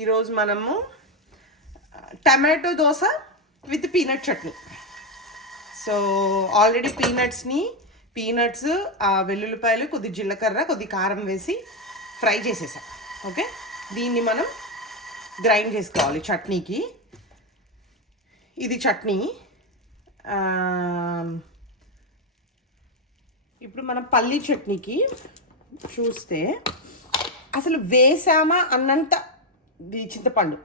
ఈరోజు మనము tomato dosa with peanut chutney. So already peanuts వెల్లుల్లిపాయలు కొద్ది జీలకర్ర కొద్ది కారం వేసి ఫ్రై చేసేసాం. ఓకే, దీన్ని మనం గ్రైండ్ చేసుకోవాలి చట్నీకి. ఇది చట్నీ. ఇప్పుడు మనం పల్లీ చట్నీకి చూస్తే అసలు వేసామా అన్నంత చింతపండు.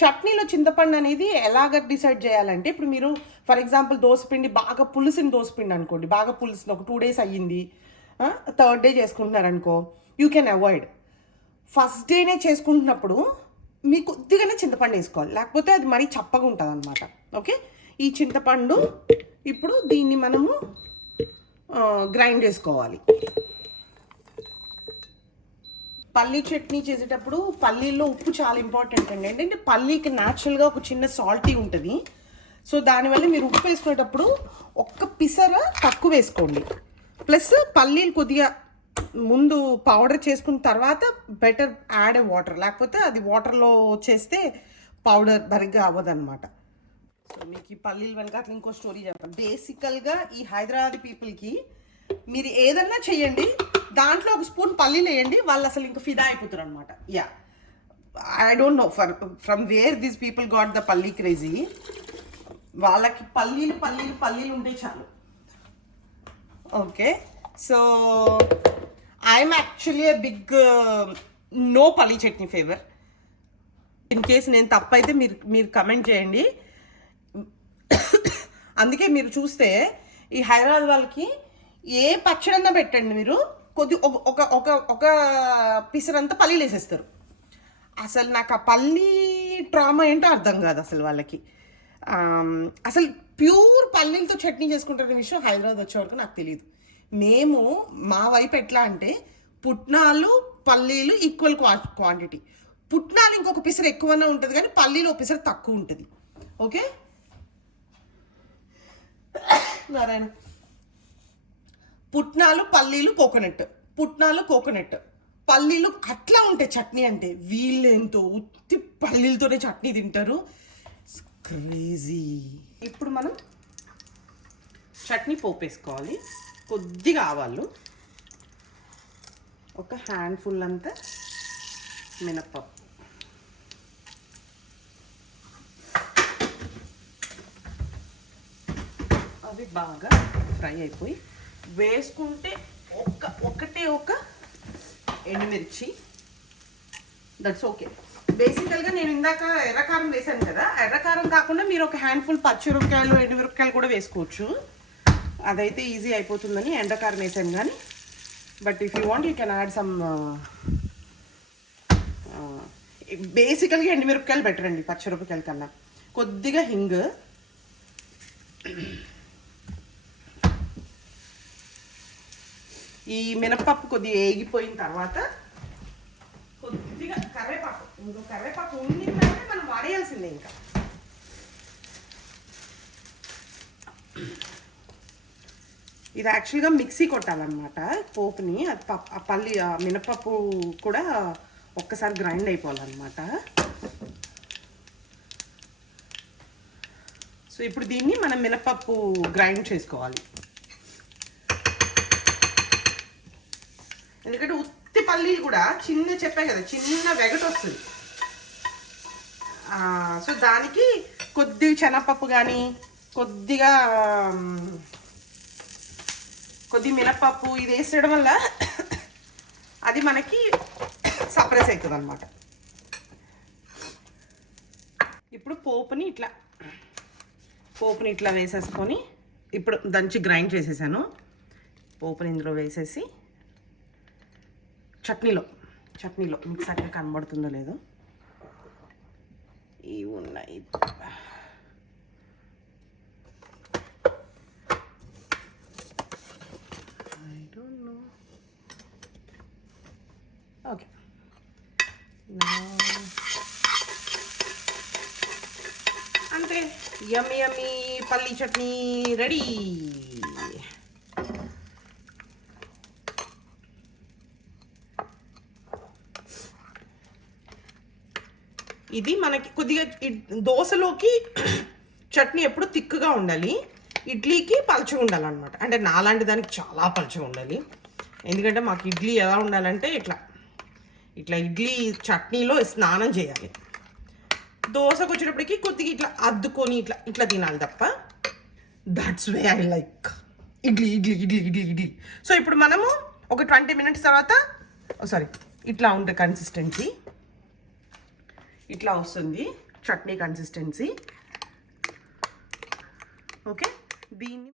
చట్నీలో చింతపండు అనేది ఎలాగ డిసైడ్ చేయాలంటే, ఇప్పుడు మీరు ఫర్ ఎగ్జాంపుల్ దోసపిండి బాగా పులిసిన దోసపిండి అనుకోండి, బాగా పులిసిన ఒక 2 days అయ్యింది, 3rd day చేసుకుంటున్నారనుకో, యూ కెన్ అవాయిడ్. ఫస్ట్ డేనే చేసుకుంటున్నప్పుడు మీకు కొద్దిగానే చింతపండు వేసుకోవాలి, లేకపోతే అది మరీ చప్పగా ఉంటుంది అనమాట. ఓకే, ఈ చింతపండు ఇప్పుడు దీన్ని మనము గ్రైండ్ చేసుకోవాలి. పల్లీ చట్నీ చేసేటప్పుడు పల్లీల్లో ఉప్పు చాలా ఇంపార్టెంట్ అండి. ఏంటంటే పల్లీకి న్యాచురల్గా ఒక చిన్న సాల్టీ ఉంటుంది. సో దానివల్ల మీరు ఉప్పు వేసుకునేటప్పుడు ఒక్క పిసర తక్కువ వేసుకోండి. ప్లస్ పల్లీలు కొద్దిగా ముందు పౌడర్ చేసుకున్న తర్వాత బెటర్ యాడ్ వాటర్, లేకపోతే అది వాటర్లో చేస్తే పౌడర్ బరిగ్గా అవ్వదన్నమాట. సో మీకు ఈ పల్లీలు వెనక అట్లా ఇంకో స్టోరీ చెప్పాలి. బేసికల్గా ఈ హైదరాబాద్ పీపుల్కి మీరు ఏదన్నా చెయ్యండి, దాంట్లో ఒక స్పూన్ పల్లీలు వేయండి, వాళ్ళు అసలు ఇంకా ఫిదా అయిపోతారు అనమాట. Yeah, I don't know from where these people got the palli crazy. వాళ్ళకి పల్లీలు ఉంటే చాలు. Okay, so I'm actually a big no palli chutney favour. In case నేను తప్పైతే మీరు కమెంట్ చేయండి. అందుకే మీరు చూస్తే ఈ హైదరాబాద్ వాళ్ళకి ఏ పచ్చడన్నా పెట్టండి, మీరు కొద్ది ఒక పిసరంతా పల్లీలు వేసేస్తారు. అసలు నాకు ఆ పల్లీ ట్రామా ఏంటో అర్థం కాదు అసలు వాళ్ళకి. అసలు ప్యూర్ పల్లీలతో చట్నీ చేసుకుంటున్న విషయం హైదరాబాద్ వచ్చే వరకు నాకు తెలియదు. మేము మా వైపు ఎట్లా అంటే పుట్నాలు పల్లీలు ఈక్వల్ క్వాంటిటీ. పుట్నాలు ఇంకొక పిసర ఎక్కువనే ఉంటుంది, కానీ పల్లీలు ఒక పిసర తక్కువ ఉంటుంది. ఓకే నారాయణ, పుట్నాలు పల్లీలు కోకోనట్, పల్లీలు అట్లా ఉంటాయి చట్నీ అంటే. వీళ్ళెంతో ఉత్తి పల్లీలతోనే చట్నీ తింటారు, క్రేజీ. ఇప్పుడు మనం చట్నీ పోపు వేసుకోవాలి. కొద్దిగా ఆవాలు, ఒక హ్యాండ్ఫుల్ అంతా మినప్పప్పు, అవి బాగా ఫ్రై అయిపోయి వేసుకుంటే ఒకటే ఒక ఎండుమిర్చి, దట్స్ ఓకే. బేసికల్గా నేను ఇందాక ఎర్రకారం వేసాను కదా, ఎర్రకారం కాకుండా మీరు ఒక హ్యాండ్ఫుల్ పచ్చిమిరపకాయలు ఎండుమిరపకాయలు కూడా వేసుకోవచ్చు, అదైతే ఈజీ అయిపోతుందని ఎండకారం వేసాను. కానీ but if you want you can add some, బేసికల్గా ఎండుమిరపకాయలు బెటర్ అండి పచ్చిమిరపకాయల కన్నా. కొద్దిగా హింగ్, ఈ మినప్పప్పు కొద్దిగా వేగిపోయిన తర్వాత కొద్దిగా కరివేపాకు, ఇంకో కరివేపాకు ఉండిందంటే మనం వాడేయాల్సిందే. ఇంకా ఇది యాక్చువల్గా మిక్సీ కొట్టాలన్నమాట పోపుని. అది మినప్పప్పు కూడా ఒక్కసారి గ్రైండ్ అయిపోవాలన్నమాట. సో ఇప్పుడు దీన్ని మనం మినప్పప్పు గ్రైండ్ చేసుకోవాలి. ఎందుకంటే ఉత్తి పల్లీలు కూడా చెప్పాయి కదా, చిన్న వెగట వస్తుంది. సో దానికి కొద్దిగా శనగపప్పు కానీ కొద్దిగా మినప్పప్పు ఇది వేసేయడం వల్ల అది మనకి సప్రెస్ అవుతుంది అనమాట. ఇప్పుడు పోపుని ఇట్లా వేసేసుకొని, ఇప్పుడు దంచి గ్రైండ్ చేసేసాను. పోపుని ఇందులో వేసేసి చట్నీలో మీకు సరిగ్గా కనబడుతుందో లేదో, ఇవి ఉన్నాయి. I don't no. ఓకే, అంతే, యమ్మీ పల్లీ చట్నీ రెడీ. ఇది మనకి కొద్దిగా దోశలోకి చట్నీ ఎప్పుడు తిక్కుగా ఉండాలి, ఇడ్లీకి పలుచగా ఉండాలన్నమాట. అంటే నాలాంటి దానికి చాలా పలుచగా ఉండాలి. ఎందుకంటే మాకు ఇడ్లీ ఎలా ఉండాలంటే ఇట్లా ఇట్లా ఇడ్లీ చట్నీలో స్నానం చేయాలి. దోశకు వచ్చేటప్పటికి కొద్దిగా ఇట్లా అద్దుకొని ఇట్లా ఇట్లా తినాలి తప్ప. That's way I like idli idli idli idli idli. So ఇప్పుడు మనము ఒక 20 minutes తర్వాత సారీ ఇట్లా ఉంటుంది కన్సిస్టెన్సీ, ఇట్లా వస్తుంది చట్నీ కన్సిస్టెన్సీ. ఓకే, దీన్ని